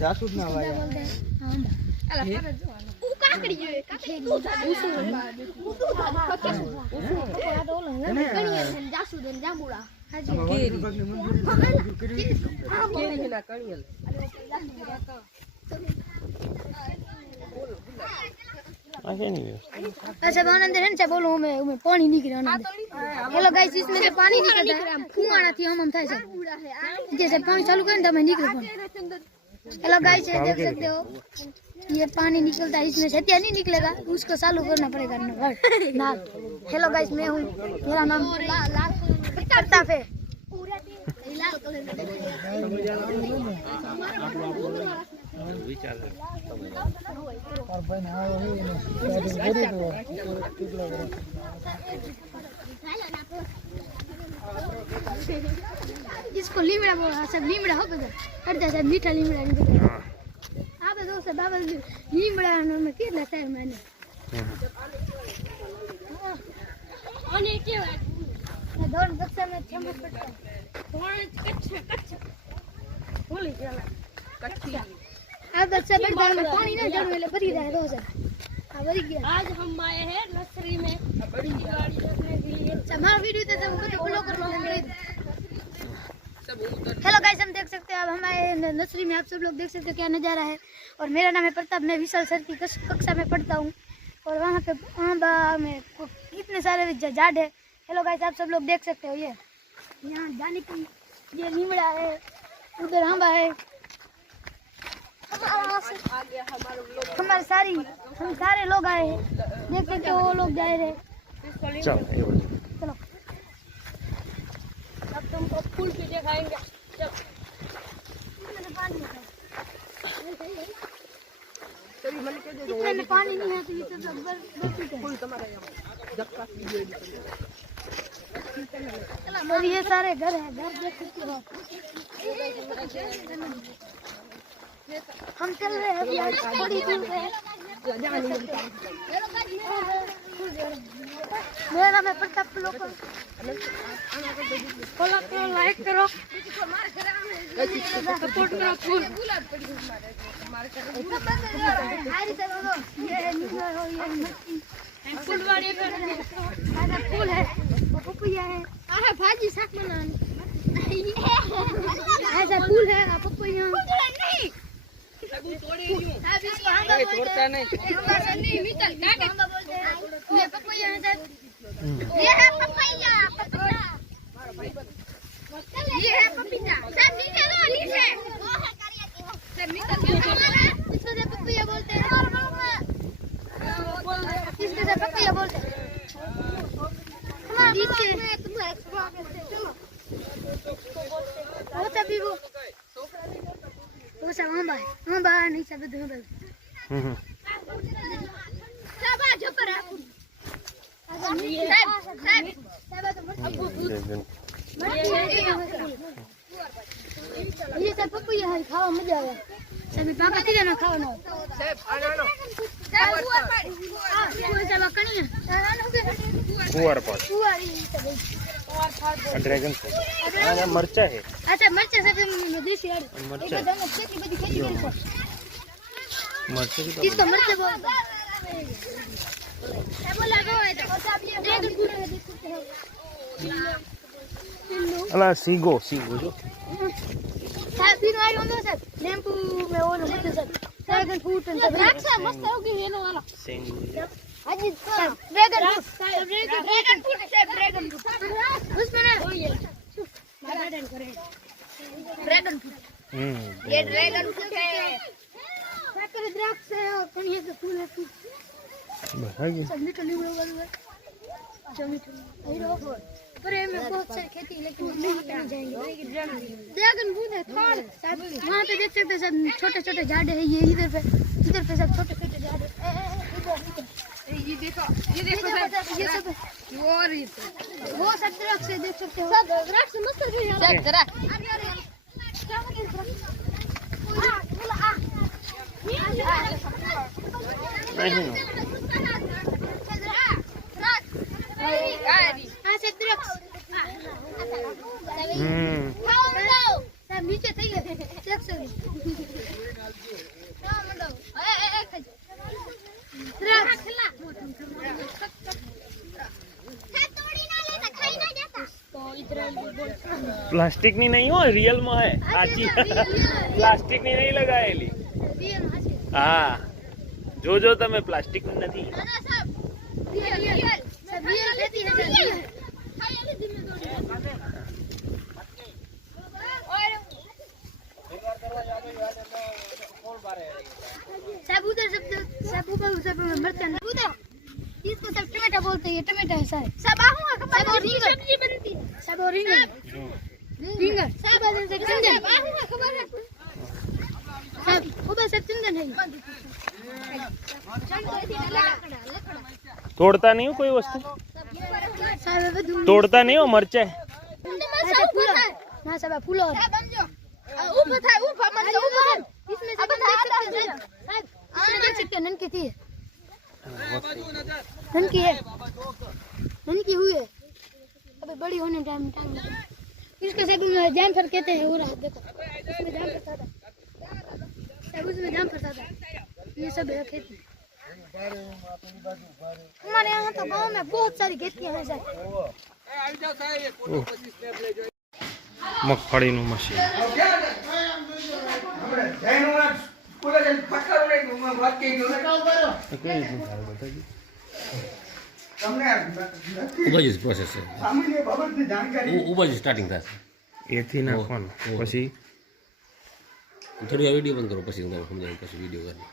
જાસૂદ ના વાયા બોલते हैं हाँ अला फरज जो ऊ काकड़ी जो काकड़ी कणियल जासूद ने जांबूड़ा हाजी કેરી ના કણિયલ अच्छा तो अंदर है ना बोलो मैं पानी निकल रहा है हेलो गाइस इसमें से पानी निकलता है कुआं थी हम था से जैसे पानी चालू करें तो मैं निकल पाऊं हेलो गाइस ये देख सकते हो ये पानी निकलता है इसमें से क्या नहीं निकलेगा उसको चालू करना पड़ेगा ना हेलो गाइस मैं हूं मेरा नाम लाल प्रताप है लाल विचार और भाई ना इसको लीमड़ा बोला सब लीमड़ा हो गया करते सब मीठा लीमड़ा नहीं आप तो सब बाबा लीमड़ा में કેટલા થાય મને અને કેવા ધોન કચ્છા में चमक पड़ता धोन कच्चा बोली चला कच्ची अब बच्चा बैठा में पानी ना जड़ में भरी रहा है रोज अब भरी गया आज हम आए हैं नर्सरी में बड़ी गाड़ी रखने के लिए हमारा वीडियो तो फॉलो कर लो हेलो गाइस हम देख सकते हैं अब हमारे नर्सरी में आप सब लोग देख सकते हो क्या नज़ारा है और मेरा नाम है प्रताप मैं विशाल सर की कक्षा में पढ़ता हूँ और वहाँ पे आंबा में कितने सारे झाड़ है हेलो गाइस आप सब लोग देख सकते हो ये यहाँ जाने की ये नीमड़ा है उधर आंबा है हमारे हम सारे लोग आए हैं देख सकते हो वो लोग जा रहे हैं चलो अब तुमको फूल भी दिखाएंगे इसमें पानी नहीं है तो ये सब फूल तुम्हारे और ये सारे घर हैं घर देख सकते हो हम चल रहे हैं थोड़ी दूर पे मेरा नाम है प्रताप लोकल फॉलो करो लाइक करो सपोर्ट करो फूल फुलवाड़ी पे फूल है पपैया है भाजी साग बनाने ऐसा फूल है पपैया તોડતા નહીં ये पपैया है सर ये है पपैया ये है पपीता सर नीचे लो नीचे सर निकल इसको से पपैया बोलते हैं इसको से पपैया बोलते हैं हमारे नीचे तुम्हारे चलो वो सभी वो सब आंबा है आंबा नहीं सब दूर सब आ जो पर ये सब पपैया है खाओ मजा आवे सभी पाका थी ना खाओ ना સાહેબ આનાનો वो सब कणिया कुंवर पर ड्रैगन फ्रूट અને મરચા है अच्छा मरचा सब देसी यार मरचा एक दम खेती बड़ी खेती करते मरचा की इसको मरचा बोलते हैं वो लगा हुआ है तो आप ये ड्रैगन फ्रूट है देख सकते हो अला सीगो जो साहब फिर आई होंगे सर नींबू में वो होते सर ड्रैगन फ्रूट और सब अच्छा मस्त होगी ये वाला सेंगू हां ड्रैगन फ्रूट है ड्रैगन फ्रूट उसमें ना गार्डन करे ड्रैगन फ्रूट ये ड्रैगन फ्रूट है साकर द्राक्ष है और कणिया के फूल है बहागी सब मीठा नींबू वाला मीठा पर में बहुत सारी खेती लेकिन नहीं करनी जाएंगे ड्रैगन फ्रूट है थोड़ वहाँ पे देख सकते सब छोटे छोटे झाड़ है ये इधर पे सब छोटे छोटे झाड़ है ये देखो ये सब वो सब द्राक्ष से देख सकते हो सब द्राक्ष मस्त है सब द्राक्ष नहीं हाँ सब द्राक्ष सब नीचे થઈ ગયા प्लास्टिक ની નહીં હોય, રિયલ માં હે સાચી, પ્લાસ્ટિક ની નહીં લગાયેલી. હા જોજો તમે, પ્લાસ્ટિક ની નથી. साहब उधर सब ऊपर सब मरते हैं उधर, इसको सब टमाटर बोलते हैं, ये टमाटर है साहब. सब आऊंगा कब सब्जी बनती है, सब और रिंगन सब आदमी से चंदन आऊंगा खबर है सब ऊपर सब चंदन है. તોડતા નહીં હો કોઈ વસ્તુ, साहब બધું તોડતા નહીં હો મરચાં. ना सब फूलो ऊपर था, ऊपर मतलब ऊपर इसमें सब देख सकते हैं साहब, इसमें देख सकते हैं ननकी थी, ननकी है, ननकी हुई है, अबे बड़ी होने टाइम इसके सब जानफर कहते हैं. वो रहा देखो, इसमें जानफर था सब, उसमें जानफर था, ये सब है खेती. हमारे यहाँ तो गाँव में बहुत सारी खेतियाँ हैं साहब. મગફળીનું મશીન. ઉભા જ પ્રોસેસ છે, ઉભા જ સ્ટાર્ટિંગ થશે. એથી નાખવાનું પછી થોડી આ વિડીયો બંધ કરો, પછી હું તમને સમજાવું, પછી વિડીયો કરી.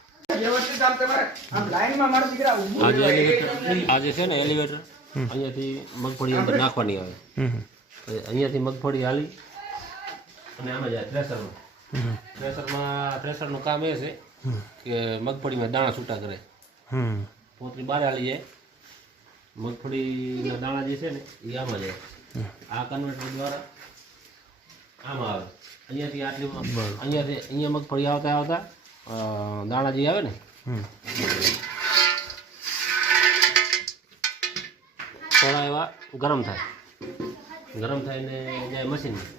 આ જે છે ને એલિવેટર, અહીંયાથી મગફળી અંદર નાખવાની આવે. અહીંયાથી મગફળી હાલી અને આમાં જાય થ્રેસરમાં. થ્રેસરનું કામ એ છે કે મગફળીમાં દાણા છૂટા કરે. પોતરી બહાર હાલી જાય, મગફળીના દાણા જે છે ને એ આમાં જાય. આ કન્વર્ટર દ્વારા આમાં આવે. અહીંયાથી આટલી અહીંયા મગફળી આવતા આવતા દાણા જે આવે ને થોડા એવા ગરમ થાય. ગરમ થઈને જાય મશીનમાં.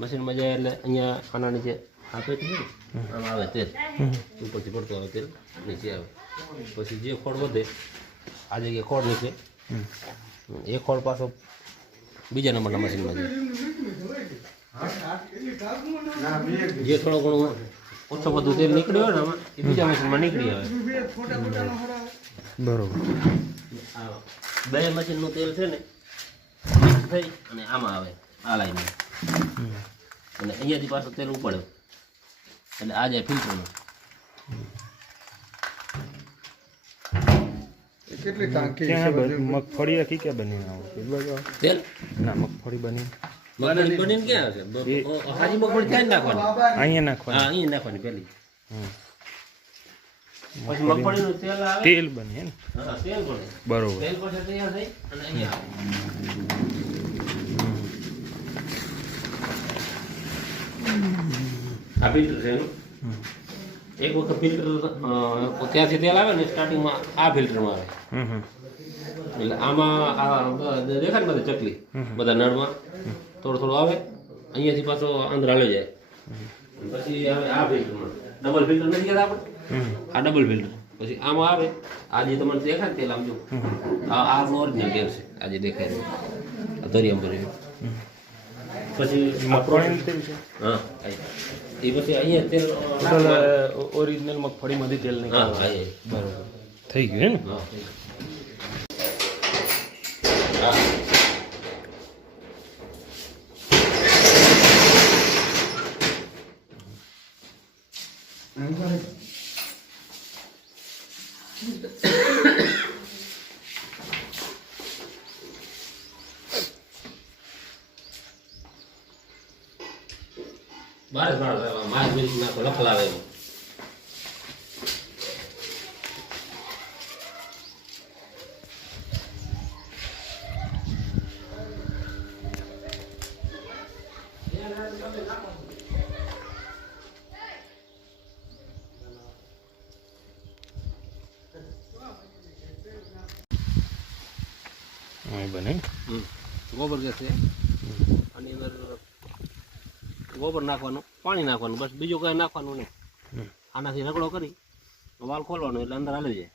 મશીનમાં જાય એટલે અહીંયા આના નીચે આપે છે ને આમ આવે તેલ, ઉપરથી પડતું આવે તેલ નીચે આવે. પછી જે ખોળ વધે, આ જગ્યાએ ખોળ નીચે, એ ખોળ પાછો બીજા નંબરના મશીનમાં જાય. જે થોડો ઘણો ઓછો બધું તેલ નીકળ્યું હોય ને આમાં, એ બીજા મશીનમાં નીકળી આવે. બરોબર. બે મશીનનું તેલ છે ને થઈ અને આમાં આવે આ લાઈનમાં, અને અહીંયાથી પાછું તેલ ઉપડે એટલે આ જાય ફિલ્ટરમાં. મગફળી આખી ક્યાં બનીને આવે તેલ ના, મગફળી બની બનીને ક્યાં આવશે? હાજી મગફળી ત્યાં જ નાખવાની, અહીંયા હા નાખવાની. અહીંયા નાખવાની પહેલી. પછી મગફળીનું તેલ આવે, તેલ બને હે ને. હા તેલ બને. બરોબર. તેલ પછી તૈયાર થઈ અને અહીંયા આવે. આ ફિલ્ટર છે એનું. એક વખત ફિલ્ટર ત્યાંથી તેલ આવે ને સ્ટાર્ટિંગમાં આ ફિલ્ટરમાં આવે. એટલે આમાં આ દેખાય ને બધા ચકલી બધા નળમાં થોડું થોડું આવે, અહીંયાથી પાછો અંદર હાલ્યો જાય. પછી આવે આ ફિલ્ટરમાં, ડબલ ફિલ્ટર નથી કહેતા આપણે, આ ડબલ ફિલ્ટર. પછી આમાં આવે, આ જે તમને દેખાય ને તેલ આમ જો, આ ઓરિજિનલ તેલ છે આ જે દેખાય છે દરિયામ ભર્યું. પછી મગફળીનું તેલ છે. હા એ પછી અહીંયા તેલ ઓરિજિનલ મગફળીમાંથી તેલ હા નીકળે. હા બરોબર. થઈ ગયું હે ને. હા બાર માર મિલ્ક નાખો લખલાવે એમ. બને. ગોબર ગેસ છે, આની અંદર ગોબર નાખવાનું, પાણી નાખવાનું, બસ બીજું કાંઈ નાખવાનું નહીં. આનાથી રગડો કરી વાલ ખોલવાનો એટલે અંદર હાલી જાય.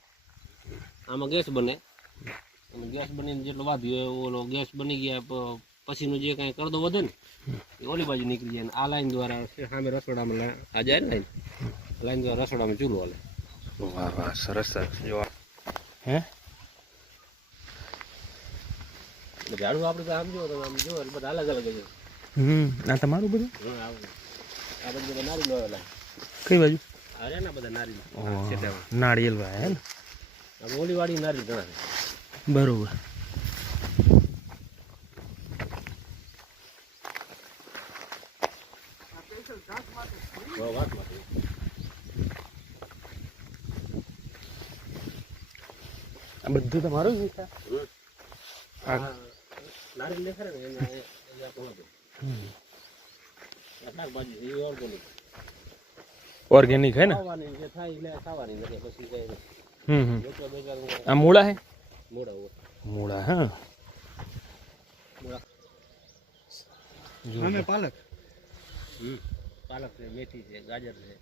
આમાં ગેસ બને, અને ગેસ બનીને જેટલો વાધ્યો હોય ઓલો ગેસ બની ગયા પછીનું જે કાંઈ કરદો વધે ને એ ઓલી બાજુ નીકળી જાય ને આ લાઈન દ્વારા સામે રસોડામાં આ જાય ને લાઈન દ્વારા રસોડામાં ચૂલો હાલે. વાહ વાહ સરસ સરસ જો હે ઝાડુ આપણે તો આમ જો તમે આમ જો બધા અલગ અલગ છે. આ તમારું બધું આ બધું બધા નારિયેલ વાવેલા કઈ બાજુ અરે ના બધા નારિયેલ છેટામાં નાળિયેર વાય હે ને આ ઓલી વાળી નારિયેલ ઘણા છે. બરોબર વાત માટે આ બધું તમારું જ છે નારિયેલ દેખાડે ને એને આપણું હતું શાકભાજી એ ઓર્ગેનિક ઓર્ગેનિક હે ને ખાવાની જે થાય એટલે ખાવાની નથી પછી કઈ વેચવા બેચાર આ મૂળા હે મોડા હોય મૂળા હા અમે પાલક પાલક છે મેથી છે ગાજર છે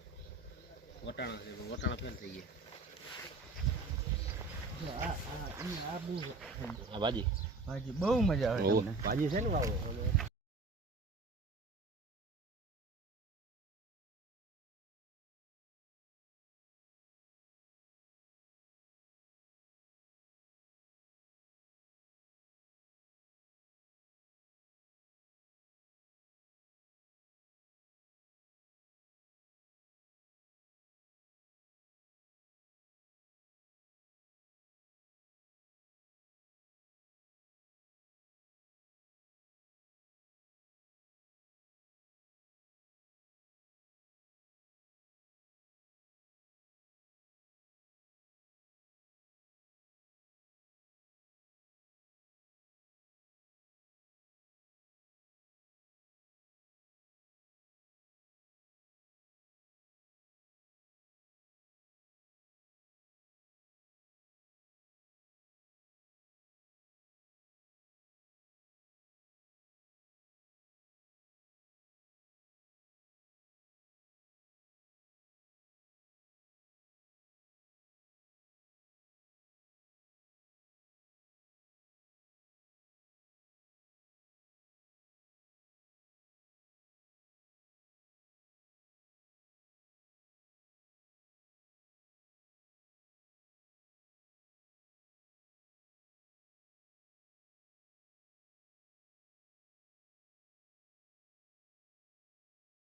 વટાણા છે વટાણા ફેલ થઈ ગયા આ ભાજી ભાજી બહુ મજા આવે તમને. ભાજી છે ને વાવો